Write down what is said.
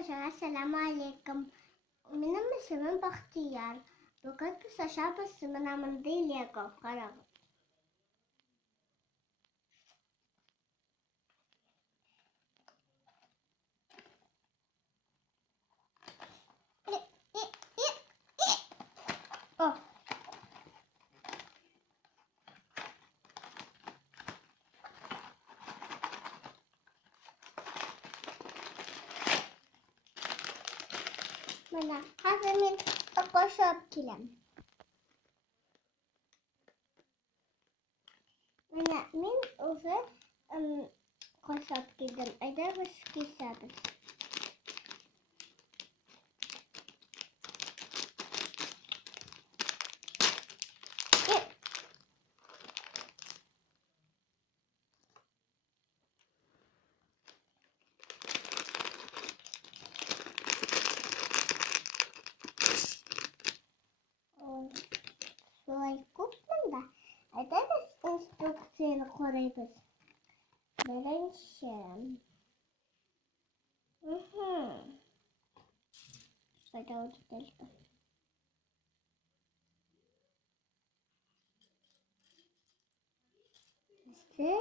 Arkadaşlar Assalamu alaikum. Benim ismim Bahtiyar. Bugün biz aşağı basımın değil ya korkarım. Oh. Mana hazimin koşup kilem. Mana min over koşup gidim. Eder biz kisabız. Şöyle kupmanda. Eder biz instruksiyonu koruyuz. Birinci. Şöyle oldu. İşte.